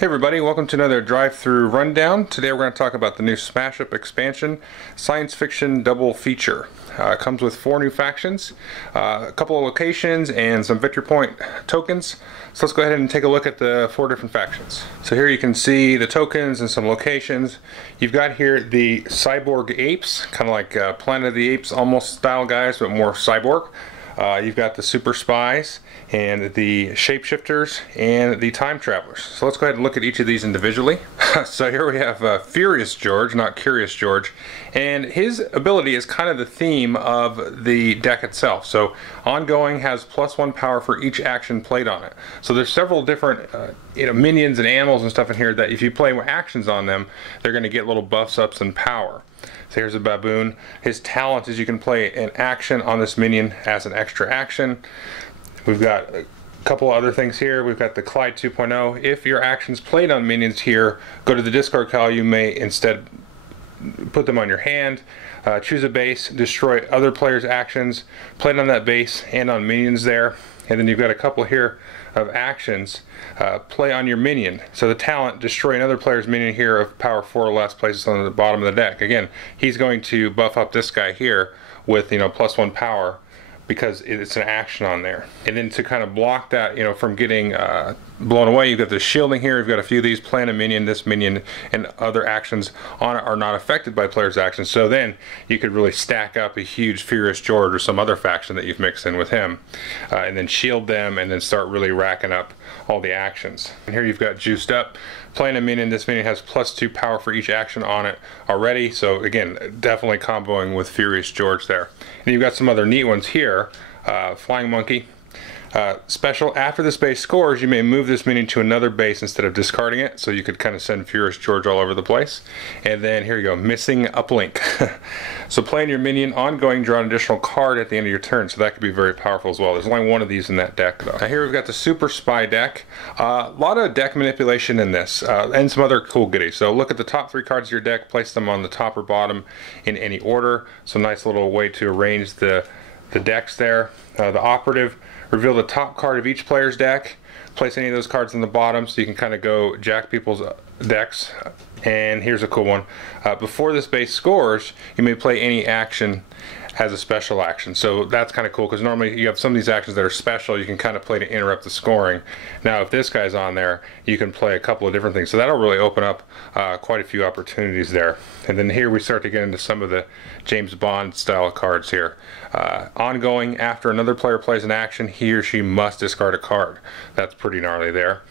Hey everybody, welcome to another drive-through rundown. Today we're going to talk about the new Smash Up expansion, Science Fiction Double Feature. It comes with 4 new factions, a couple of locations, and some victory point tokens. So let's go ahead and take a look at the 4 different factions. So here you can see the tokens and some locations. You've got here the Cyborg Apes, kind of like Planet of the Apes almost style guys, but more cyborg. You've got the Super Spies and the Shapeshifters and the Time Travelers. So let's go ahead and look at each of these individually. So here we have Furious George, not Curious George, and his ability is kind of the theme of the deck itself. So ongoing has +1 power for each action played on it. So there's several different minions and animals and stuff in here that if you play actions on them, they're going to get little buffs ups in power. So here's a baboon. His talent is you can play an action on this minion as an extra action. We've got a couple other things here. We've got the Clyde 2.0. If your actions played on minions here go to the discard pile, you may instead put them on your hand. Choose a base, destroy other players' actions, play it on that base and on minions there. And then you've got a couple here of actions. Play on your minion. So the talent, destroy another player's minion here of power 4 or less, places on the bottom of the deck. Again, he's going to buff up this guy here with +1 power because it's an action on there. And then to kind of block that from getting blown away, you've got the shielding here. You've got a few of these. Plan a minion, this minion, and other actions on it are not affected by players' actions. So then you could really stack up a huge Furious George or some other faction that you've mixed in with him, and then shield them, and then start really racking up all the actions. And here you've got Juiced Up. Playing a minion, this minion has +2 power for each action on it already. So again, definitely comboing with Furious George there. And you've got some other neat ones here. Flying Monkey. Special, after this base scores, you may move this minion to another base instead of discarding it, so you could kind of send Furious George all over the place. And then here you go, Missing Uplink. So playing your minion ongoing, draw an additional card at the end of your turn, so that could be very powerful as well. There's only one of these in that deck though. Now here we've got the Super Spy deck. A lot of deck manipulation in this, and some other cool goodies. So look at the top 3 cards of your deck, place them on the top or bottom in any order. So nice little way to arrange the decks there. The Operative, reveal the top card of each player's deck, place any of those cards on the bottom so you can kind of go jack people's decks. And here's a cool one. Before this base scores, you may play any action as a special action. So that's kind of cool because normally you have some of these actions that are special you can kind of play to interrupt the scoring. Now if this guy's on there, you can play a couple of different things. So that'll really open up quite a few opportunities there. And then here we start to get into some of the James Bond style cards here. Ongoing, after another player plays an action, he or she must discard a card. That's pretty gnarly there.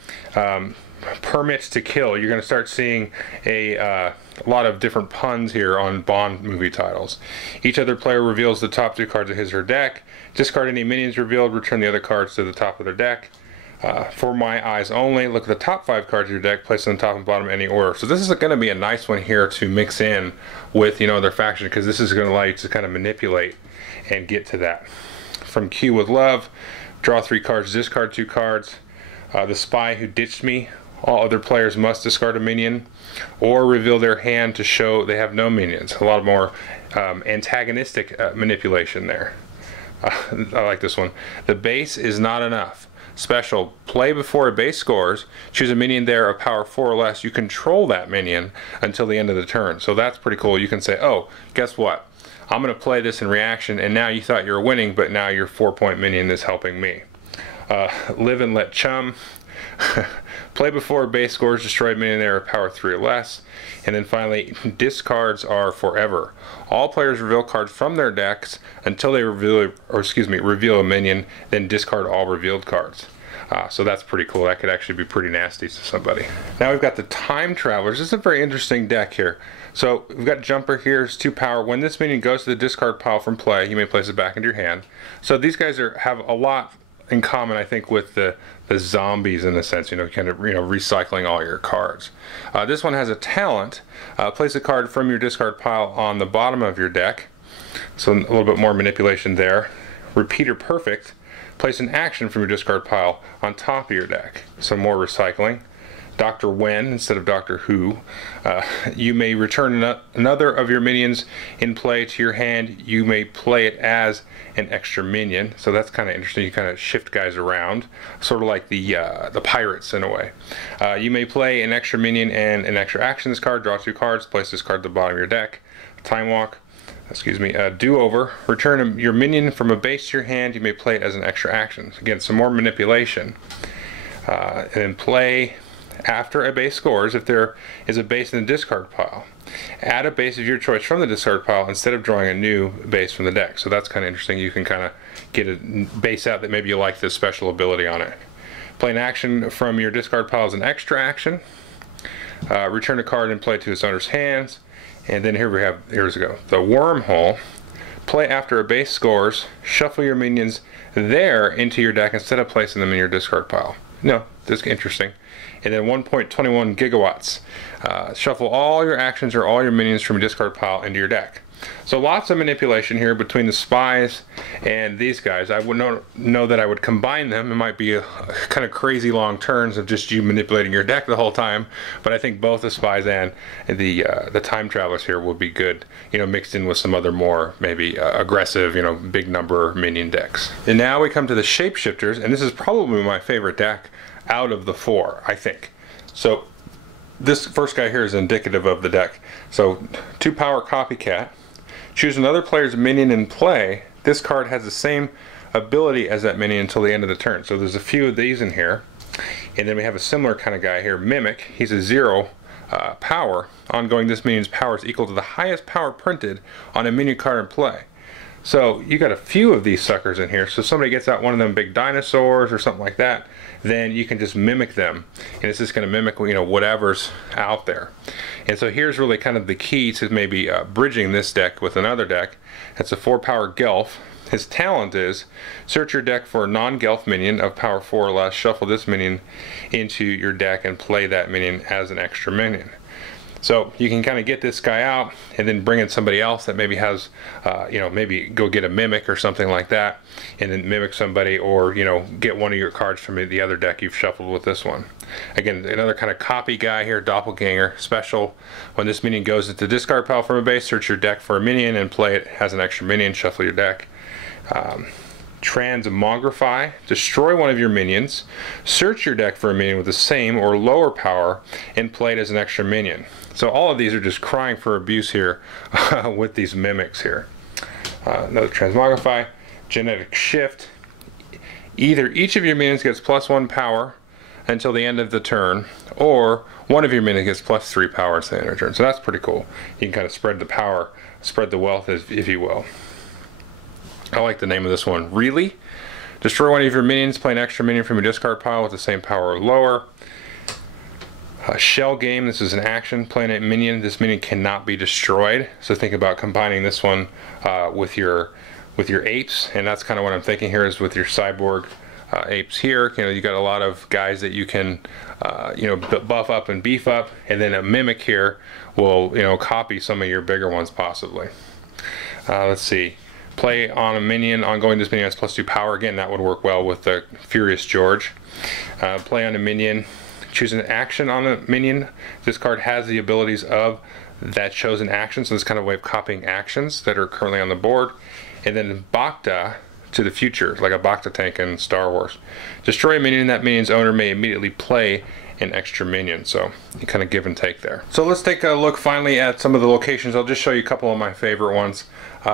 Permits to Kill. You're going to start seeing a lot of different puns here on Bond movie titles. Each other player reveals the top 2 cards of his or her deck. Discard any minions revealed, return the other cards to the top of their deck. For my eyes only, look at the top 5 cards of your deck, place them on top and bottom in any order. So this is going to be a nice one here to mix in with their faction, because this is going to allow you to kind of manipulate and get to that. From Q with Love, draw 3 cards, discard 2 cards. The Spy Who Ditched Me. All other players must discard a minion or reveal their hand to show they have no minions. A lot more antagonistic manipulation there. I like this one. The base is not enough. Special, play before a base scores, choose a minion there of power 4 or less. You control that minion until the end of the turn. So that's pretty cool. You can say, oh, guess what? I'm going to play this in reaction, and now you thought you were winning, but now your 4-point minion is helping me. Live and Let Chum. Play before base scores, destroy a minion there of power 3 or less. And then finally, discards are forever. All players reveal cards from their decks until they reveal a minion, then discard all revealed cards. So that's pretty cool. That could actually be pretty nasty to somebody. Now we've got the Time Travelers. This is a very interesting deck here. So we've got Jumper here, it's 2 power. When this minion goes to the discard pile from play, you may place it back into your hand. So these guys have a lot in common, I think, with the zombies in a sense, kind of recycling all your cards. This one has a talent. Place a card from your discard pile on the bottom of your deck. So a little bit more manipulation there. Repeater Perfect. Place an action from your discard pile on top of your deck. Some more recycling. Dr. When instead of Doctor Who. You may return another of your minions in play to your hand. You may play it as an extra minion, so that's kind of interesting. You kind of shift guys around, sort of like the pirates in a way. You may play an extra minion and an extra action this card, draw 2 cards, place this card at the bottom of your deck. Time Walk, do-over, return your minion from a base to your hand. You may play it as an extra action. Again, some more manipulation. And then play after a base scores if there is a base in the discard pile. Add a base of your choice from the discard pile instead of drawing a new base from the deck. So that's kind of interesting. You can kind of get a base out that maybe you like this special ability on it. Play an action from your discard pile as an extra action. Return a card and play to its owner's hands. And then here we go. The Wormhole. Play after a base scores. Shuffle your minions there into your deck instead of placing them in your discard pile. No, this is interesting. And then 1.21 gigawatts. Shuffle all your actions or all your minions from your discard pile into your deck. So lots of manipulation here between the spies and these guys. I would know that I would combine them. It might be a kind of crazy long turns of just you manipulating your deck the whole time, but I think both the spies and the time travelers here will be good, mixed in with some other more maybe aggressive, big number minion decks. And now we come to the Shapeshifters, and this is probably my favorite deck out of the 4, I think. So this first guy here is indicative of the deck. So 2 power copycat. Choose another player's minion in play. This card has the same ability as that minion until the end of the turn. So there's a few of these in here. And then we have a similar kind of guy here, Mimic. He's a 0 power. Ongoing, this minion's power is equal to the highest power printed on a minion card in play. So you got a few of these suckers in here. So if somebody gets out one of them big dinosaurs or something like that, then you can just mimic them, and it's just going to mimic whatever's out there. And so here's really kind of the key to maybe bridging this deck with another deck. That's a 4 power Gelf. His talent is search your deck for a non-Gelf minion of power 4 or less, shuffle this minion into your deck and play that minion as an extra minion. So you can kind of get this guy out and then bring in somebody else that maybe has, maybe go get a Mimic or something like that, and then mimic somebody, or, get one of your cards from the other deck you've shuffled with this one. Again, another kind of copy guy here, Doppelganger, special. When this minion goes into the discard pile from a base, search your deck for a minion and play it as an extra minion, shuffle your deck. Transmogrify, destroy one of your minions, search your deck for a minion with the same or lower power, and play it as an extra minion. So all of these are just crying for abuse here with these mimics here. Another Transmogrify, Genetic Shift. Either each of your minions gets +1 power until the end of the turn, or one of your minions gets +3 power until the end of the turn. So that's pretty cool. You can kind of spread the power, spread the wealth, if you will. I like the name of this one. Really? Destroy one of your minions, play an extra minion from your discard pile with the same power or lower. Shell Game, this is an action. Play a minion. This minion cannot be destroyed. So think about combining this one with your apes, and that's kind of what I'm thinking here is with your cyborg apes here. You got a lot of guys that you can buff up and beef up, and then a Mimic here will copy some of your bigger ones possibly. Let's see. Play on a minion, ongoing, this minion has +2 power. Again, that would work well with the Furious George. Play on a minion, choose an action on a minion. This card has the abilities of that chosen action, so this kind of way of copying actions that are currently on the board. And then Bacta to the future, like a Bacta tank in Star Wars. Destroy a minion, that minion's owner may immediately play an extra minion, so you kind of give and take there. So let's take a look finally at some of the locations. I'll just show you a couple of my favorite ones.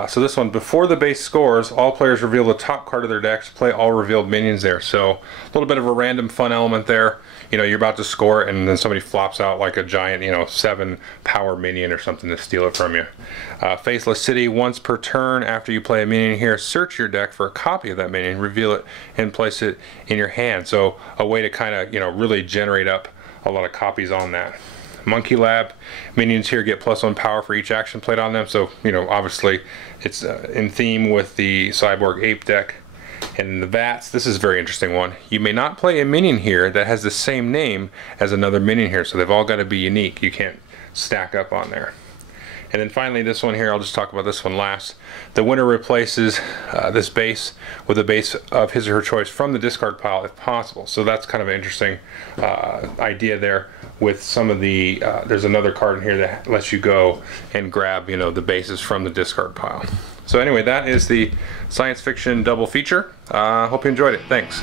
So this one, before the base scores, all players reveal the top card of their decks, play all revealed minions there. So a little bit of a random fun element there. You're about to score it, and then somebody flops out like a giant, 7 power minion or something to steal it from you. Faceless City, once per turn after you play a minion here, search your deck for a copy of that minion, reveal it, and place it in your hand. So a way to kind of, really generate up a lot of copies on that. Monkey Lab, minions here get +1 power for each action played on them. So, obviously it's in theme with the Cyborg Ape deck. And the Vats, this is a very interesting one. You may not play a minion here that has the same name as another minion here, so they've all got to be unique. You can't stack up on there. And then finally this one here, I'll just talk about this one last. The winner replaces this base with a base of his or her choice from the discard pile if possible. So that's kind of an interesting idea there with some of the, there's another card in here that lets you go and grab, you know, the bases from the discard pile. So anyway, that is the science fiction double feature. Hope you enjoyed it. Thanks.